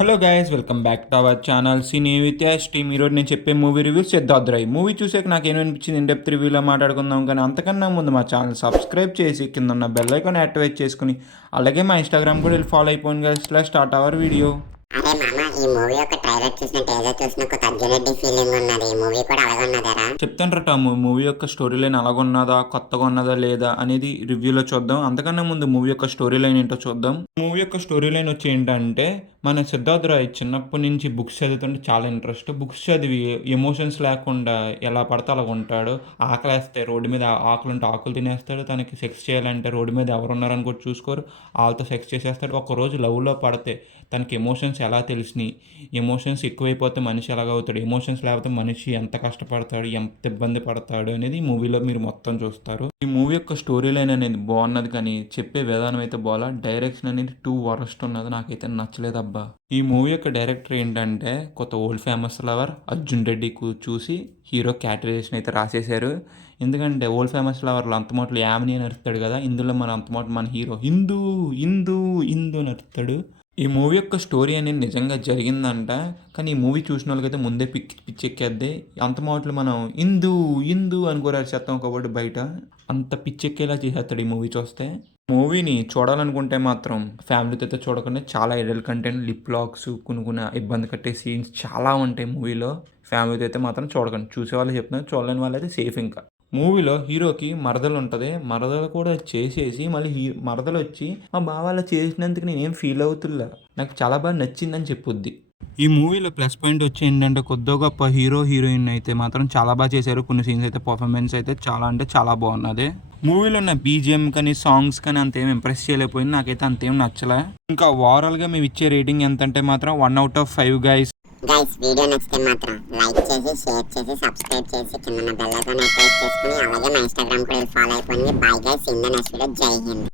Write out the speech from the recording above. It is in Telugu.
Hello guys, welcome back to our channel cine విత్యాస్ టీమ్. ఈరోజు నేను చెప్పే movie review Siddharth Rai. Movie చూసాక నాకు ఏమనిపించింది ఇన్ డెప్త్ రివ్యూలో మాట్లాడుకుందాం. కానీ అంతకన్నా ముందు మా ఛానల్ సబ్స్క్రైబ్ చేసి కింద ఉన్న బెల్ ఐకాన్ యాక్టివేట్ చేసుకుని అలాగే మా ఇన్స్టాగ్రామ్ కూడా వెళ్ళి ఫాలో అయిపోయింది guys. Let's start our video. అరే మామ, ఈ మూవీ ఒక ట్రైలర్ చూసిన టీజర్ చూసిన ఒక తగ్గిరెడ్డి ఫీలింగ్ ఉన్నది. ఈ మూవీ కూడా అలాగే ఉన్నదారా? చెప్తాను రట మూవీ యొక్క స్టోరీ లైన్ అలాగున్నదా, కొత్తగా ఉన్నదా లేదా అనేది రివ్యూలో చూద్దాం. అంతకన్నా ముందు మూవీ యొక్క స్టోరీ లైన్ ఏంటో చూద్దాం. మూవీ యొక్క స్టోరీ లైన్ వచ్చి ఏంటంటే, మన సిద్ధార్థ్ రాయ్ చిన్నప్పటి నుంచి బుక్స్ చదువుతుంటే చాలా ఇంట్రెస్ట్. బుక్స్ చదివి ఎమోషన్స్ లేకుండా ఎలా పడితే అలా ఉంటాడు. ఆకలేస్తే రోడ్డు మీద ఆకులు ఉంటే ఆకులు తినేస్తాడు. తనకి సెక్స్ చేయాలంటే రోడ్డు మీద ఎవరున్నారని కూడా చూసుకోరు, వాళ్ళతో సెక్స్ చేసేస్తాడు. ఒకరోజు లవ్లో పడితే తనకి ఎమోషన్స్ ఎలా తెలిసినాయి, ఎమోషన్స్ ఎక్కువైపోతే మనిషి ఎలాగవుతాడు, ఎమోషన్స్ లేకపోతే మనిషి ఎంత కష్టపడతాడు, ఎంత ఇబ్బంది పడతాడు అనేది ఈ మూవీలో మీరు మొత్తం చూస్తారు. ఈ మూవీ యొక్క స్టోరీ లైన్ అనేది బాగున్నది, కానీ చెప్పే విధానం అయితే బాగా. డైరెక్షన్ అనేది టూ వరస్ట్ ఉన్నది, నాకైతే నచ్చలేదు అబ్బా. ఈ మూవీ యొక్క డైరెక్టర్ ఏంటంటే కొత్త ఓల్డ్ ఫేమస్ లవర్ అర్జున్ రెడ్డికి చూసి హీరో క్యారెక్టరైజేషన్ అయితే రాసేశారు. ఎందుకంటే ఓల్డ్ ఫేమస్ లవర్లో అంతమోట్లు యామిని అని అరుస్తాడు కదా, ఇందులో మన అంతమోట్లు మన హీరో హిందూ హిందూ హిందూ అని అరుస్తాడు. ఈ మూవీ యొక్క స్టోరీ అనేది నిజంగా జరిగిందంట, కానీ ఈ మూవీ చూసిన వాళ్ళకైతే ముందే పిచ్చెక్కేద్ది. అంత మాటలు మనం హిందూ హిందూ అని కూడా చేస్తాం కాబట్టి బయట అంత పిచ్చెక్కేలా చేసేస్తాడు ఈ మూవీ చూస్తే. మూవీని చూడాలనుకుంటే మాత్రం ఫ్యామిలీతో అయితే చూడకుండా, చాలా ఎడల్ కంటెంట్, లిప్ లాక్స్, కొన్ని ఇబ్బంది కట్టే సీన్స్ చాలా ఉంటాయి మూవీలో. ఫ్యామిలీతో అయితే మాత్రం చూడకండి. చూసే వాళ్ళు చెప్తున్నారు, చూడలేని వాళ్ళు అయితే సేఫ్. ఇంకా మూవీలో హీరోకి మరదలు ఉంటుంది, మరదలు కూడా చేసేసి మళ్ళీ మరదలు వచ్చి మా బావాళ్ళ చేసినందుకు నేనేం ఫీల్ అవుతున్నా, నాకు చాలా బాగా నచ్చిందని చెప్పుద్ది. ఈ మూవీలో ప్లస్ పాయింట్ వచ్చి ఏంటంటే కొద్దిగా గొప్ప హీరో హీరోయిన్ అయితే మాత్రం చాలా బాగా చేశారు. కొన్ని సీన్స్ అయితే పర్ఫార్మెన్స్ అయితే చాలా అంటే చాలా బాగున్నది. మూవీలో ఉన్న బీజిఎం కానీ సాంగ్స్ కానీ అంతేం ఇంప్రెస్ చేయలేకపోయింది, నాకైతే అంతేం నచ్చలే. ఇంకా ఓవరాల్గా మేము ఇచ్చే రేటింగ్ ఎంత అంటే మాత్రం 1/5 గైస్. వీడియో నచ్చితే మాత్రం లైక్ చేసి, షేర్ చేసి, సబ్స్క్రైబ్ చేసి కింద బెల్ ఐకాన్ యాక్టివేట్ చేసుకుని అలాగే మా ఇన్స్టాగ్రామ్ కూడా ఫాలో అయిపోయింది. Bye guys, in the next video. జై హింద్.